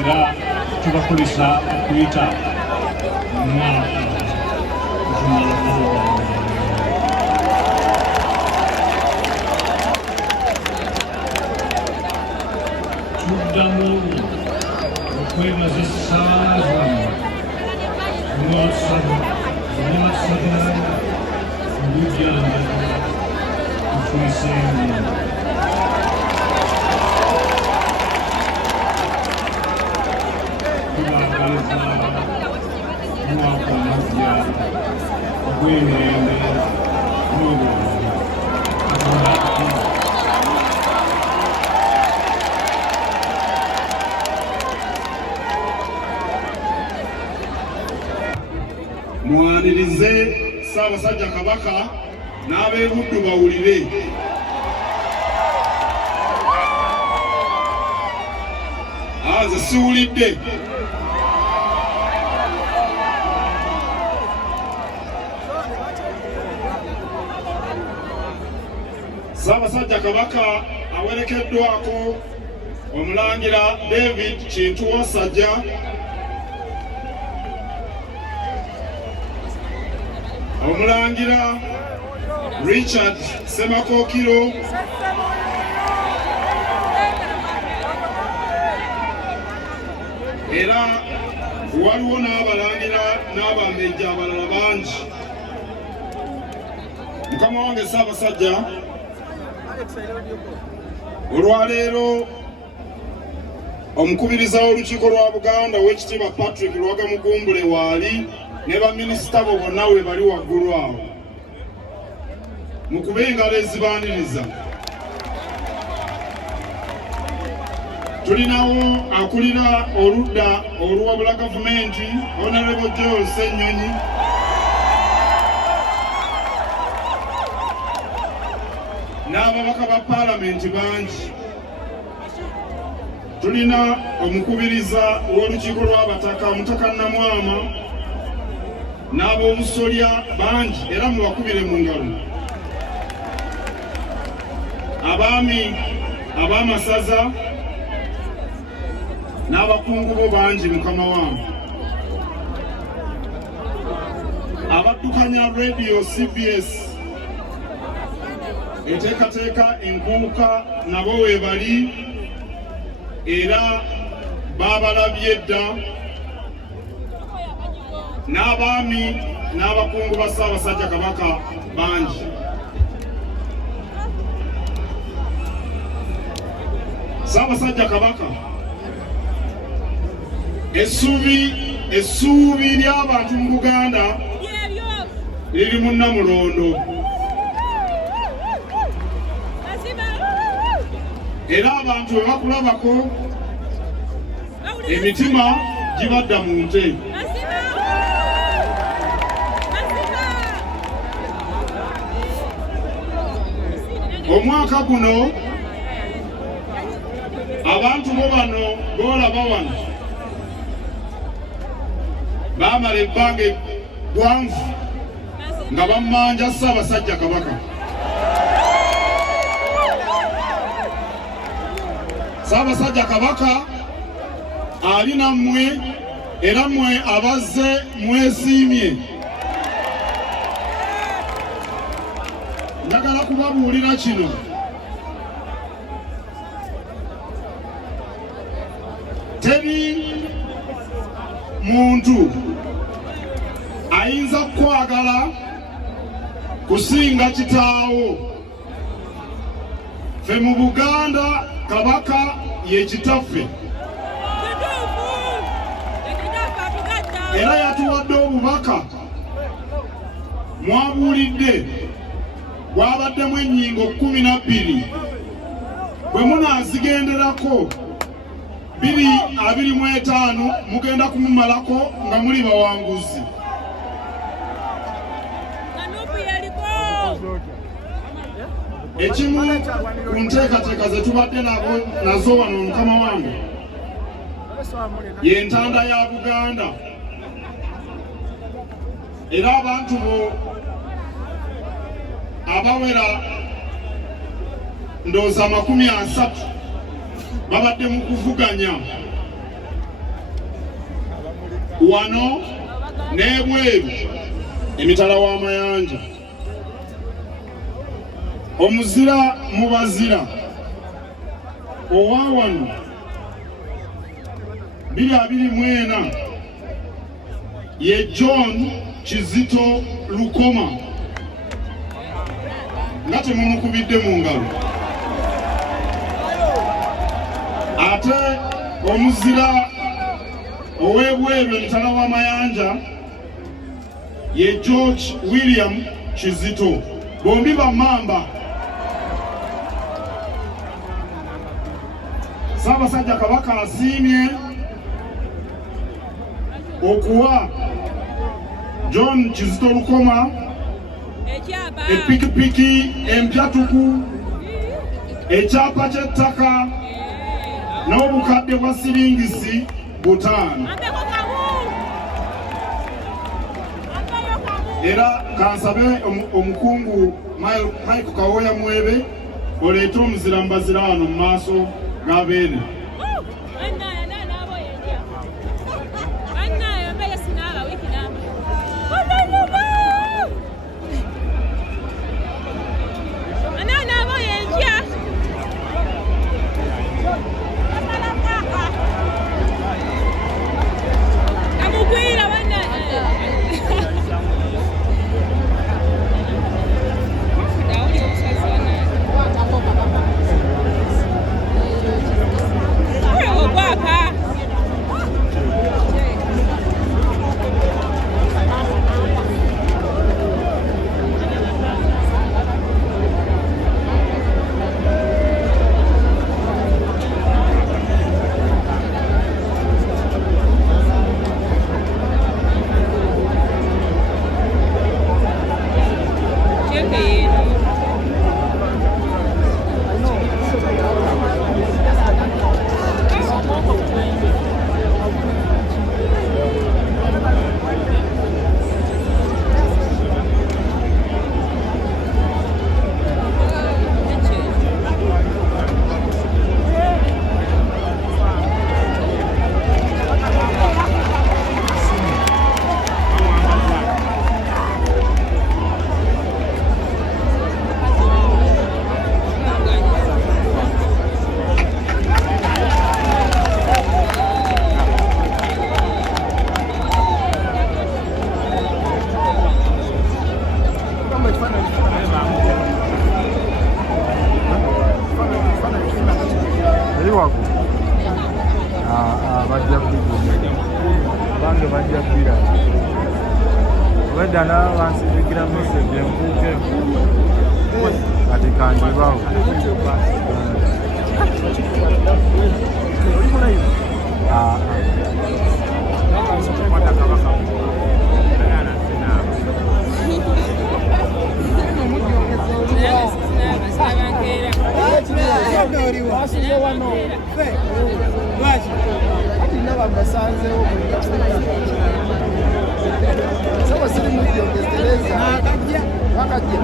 era tubakozesa okuyita omwaka tuddamu okwebaza essaawa zammwe olwasagala olujjanjabi tufuiseemu mwaka omupya ogw'emirembe n'obulungi. Mwanirize Ssaabasajja Kabaka n'ab'e Buddu bawulire. Nze siwulidde. Ssaabasajja Kabaka awerekeddwako Omulangira David Kintu Wasajja, Omulangira Richard Semakookiro, era waliwo n'abalangira n'abambejja abalala bangi. Mukama wange Ssaabasajja, olwaleero omukubiriza w'olukiiko lwa Buganda Oweekitiibwa Patrick Lwagamugumbule waali ne baminisita bo bonna we bali waggulu awo, mukube engalo ezibaaniriza. Tulinawo akulira oludda oluwabula gavumenti Honorable Joel Ssenyonyi, n'ababaka ba paalamenti bangi. Tulina omukubiriza w'olukiiko lw'abataka Mutaka Namwama n'ab'obusolya bangi, era mubakubire mu ngalo. Abaami ab'amasaza n'abakungu bo bangi, mukama wange. Abaddukanya radio CBS eteekateeka enkuuka nabo weebali, era baabalabye dda. N'abaami n'abakungu ba Ssaabasajja Kabaka bangi. Ssaabasajja Kabaka, essuubi ly'abantu mu Buganda liri mu Namulondo, era abantu bwe bakulabako emitima gibadda mu nte. Omwaka guno abantu bo bano boolaba wano baamala ebbanga eggwanvu nga bammanja Ssaabasajja Kabaka. Ssaabasajja Kabaka ali nammwe, era mmwe abazze mwesiimye. Njagala kubabuulira kino. Teri muntu ayinza kwagala kusinga kitaawo. Ffe mu Buganda Kabaka ye kitaffe, era yatuwadde obubaka mwabuulidde bwabaddemu ennyingo 12. Bwe munaazigenderako 225 mugenda kumumalako nga muli bawanguzi. ekimu ku nteekateeka ze tubadde nazo wano mukama wange ye ntanda ya Buganda, era abantu bo abawera ndowooza 30 babadde mu kuvuganya wano n'ebweru emitala w'amayanja. Omuzira mu bazira owa wano 2024 ye John Kizito Lukoma, nga temumukubidde mu ngalo. Ate omuzira ow'ebweru emitala w'amayanja ye George William Kizito, bombi bammamba. Ssaabasajja Kabaka asiimye okuwa John Kizito Lukoma epikipiki empyatuku, ekyapa ky'ettaka n'obukadde bwa siringisi 5. Era kansabe omukungu Mike Kawoya Mwebe oleete omuzira mbazira wano mu maaso g'abeene. Wedana wansifikira message yankuke katika njibao Sawa siri muri ongezeleza wakati